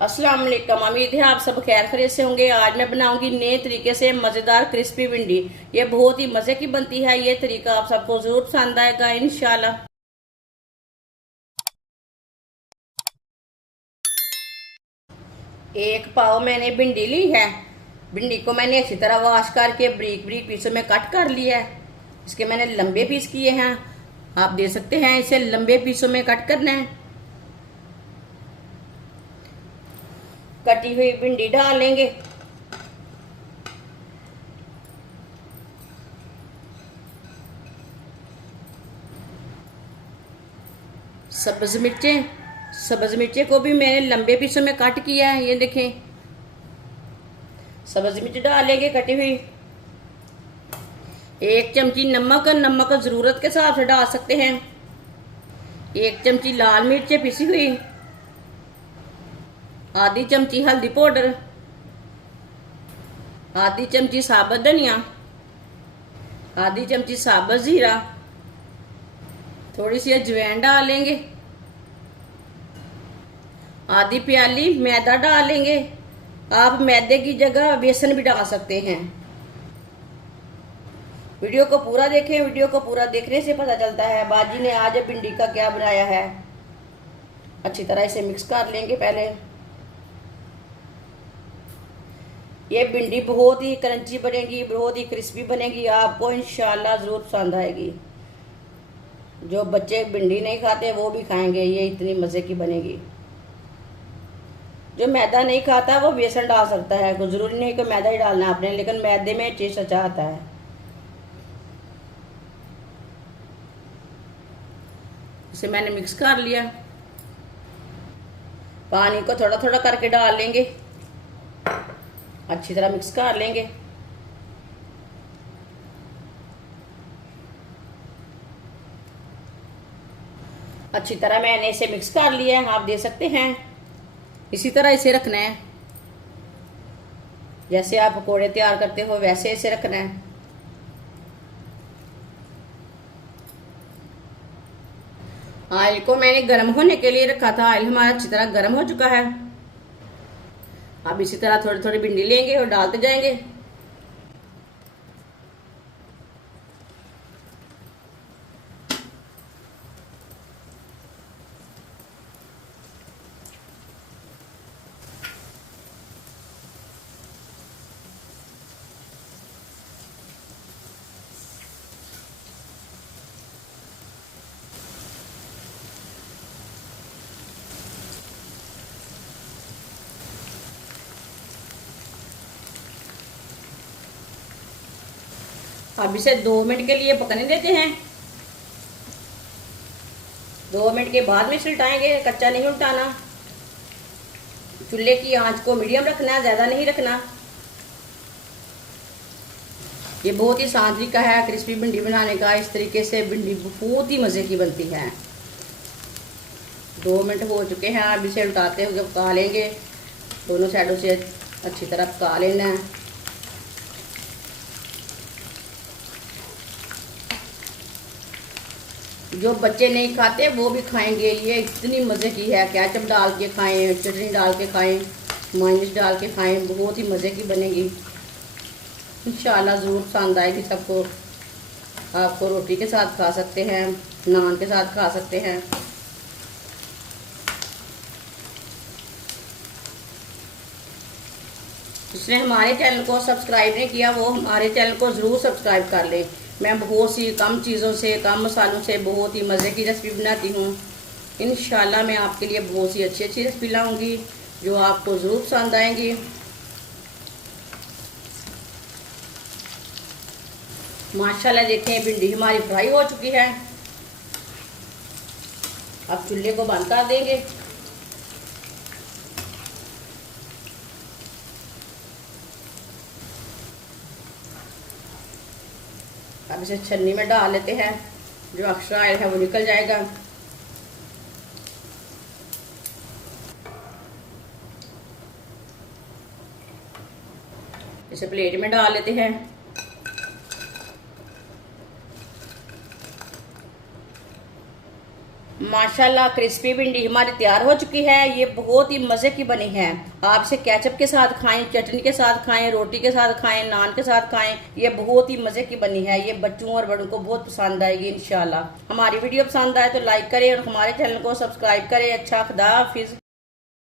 अस्सलाम वालेकुम। उम्मीद है आप सब खैर खैरियत से होंगे। आज मैं बनाऊंगी नए तरीके से मज़ेदार क्रिस्पी भिंडी। ये बहुत ही मज़े की बनती है। ये तरीका आप सबको ज़रूर पसंद आएगा इंशाल्लाह। एक पाव मैंने भिंडी ली है। भिंडी को मैंने अच्छी तरह वॉश करके बारीक बारीक पीसों में कट कर लिया है। इसके मैंने लंबे पीस किए हैं। आप देख सकते हैं इसे लंबे पीसों में कट करना है। कटी हुई भिंडी डाल लेंगे। सब्ज मिर्चें को भी मैंने लंबे पीसों में काट किया है। ये देखें, सब्ज मिर्च डालेंगे कटी हुई। एक चमची नमक जरूरत के हिसाब से डाल सकते हैं। एक चमची लाल मिर्च पिसी हुई। आधी चमची हल्दी पाउडर। आधी चमची साबुत धनिया। आधी चमची साबुत जीरा। थोड़ी सी अजवाइन डालेंगे। आधी प्याली मैदा डालेंगे। आप मैदे की जगह बेसन भी डाल सकते हैं। वीडियो को पूरा देखें। वीडियो को पूरा देखने से पता चलता है बाजी ने आज भिंडी का क्या बनाया है। अच्छी तरह इसे मिक्स कर लेंगे। पहले ये भिंडी बहुत ही क्रंची बनेगी, बहुत ही क्रिस्पी बनेगी। आपको इंशाल्लाह जरूर पसंद आएगी। जो बच्चे भिंडी नहीं खाते वो भी खाएंगे। ये इतनी मज़े की बनेगी। जो मैदा नहीं खाता वो बेसन डाल सकता है। कोई ज़रूरी नहीं कि मैदा ही डालना है आपने, लेकिन मैदे में टेस्ट अच्छा आता है। इसे मैंने मिक्स कर लिया। पानी को थोड़ा थोड़ा करके डाल लेंगे। अच्छी तरह मिक्स कर लेंगे। अच्छी तरह मैंने इसे मिक्स कर लिया है। आप देख सकते हैं इसी तरह इसे रखना है। जैसे आप पकौड़े तैयार करते हो वैसे इसे रखना है। ऑयल को मैंने गर्म होने के लिए रखा था। ऑयल हमारा अच्छी तरह गर्म हो चुका है। अब इसी तरह थोड़ी थोड़ी भिंडी लेंगे और डालते जाएंगे। अब इसे 2 मिनट के लिए पकने देते हैं। 2 मिनट के बाद में इसे उल्टाएंगे। कच्चा नहीं उल्टाना। चूल्हे की आंच को मीडियम रखना है, ज़्यादा नहीं रखना। ये बहुत ही आसान तरीका है क्रिस्पी भिंडी बनाने का। इस तरीके से भिंडी बहुत ही मज़े की बनती है। 2 मिनट हो चुके हैं। अब इसे उल्टाते हुए पका लेंगे। दोनों साइडों से अच्छी तरह पका लेना है। जो बच्चे नहीं खाते वो भी खाएंगे। ये इतनी मज़े की है। केचप डाल के खाएं, चटनी डाल के खाएं, मायोनीज डाल के खाएं। बहुत ही मज़े की बनेगी। इंशाल्लाह ज़रूर पसंद आएगी सबको। आपको रोटी के साथ खा सकते हैं, नान के साथ खा सकते हैं। जिसने हमारे चैनल को सब्सक्राइब नहीं किया वो हमारे चैनल को ज़रूर सब्सक्राइब कर ले। मैं बहुत सी कम चीज़ों से, कम मसालों से बहुत ही मज़े की रेसिपी बनाती हूँ। इंशाल्लाह मैं आपके लिए बहुत सी अच्छी अच्छी रेसिपी लाऊंगी जो आपको ज़रूर पसंद आएंगी। माशाल्लाह देखें भिंडी हमारी फ्राई हो चुकी है। अब चूल्हे को बंद कर देंगे। अब इसे छन्नी में डाल लेते हैं। जो एक्स्ट्रा ऑयल है वो निकल जाएगा। इसे प्लेट में डाल लेते हैं। माशाल्लाह क्रिस्पी भिंडी हमारी तैयार हो चुकी है। ये बहुत ही मज़े की बनी है। आप इसे केचप के साथ खाएं, चटनी के साथ खाएं, रोटी के साथ खाएं, नान के साथ खाएं। ये बहुत ही मज़े की बनी है। ये बच्चों और बड़ों को बहुत पसंद आएगी इंशाल्लाह। हमारी वीडियो पसंद आए तो लाइक करें और हमारे चैनल को सब्सक्राइब करें। अच्छा, खुदा हाफिज़।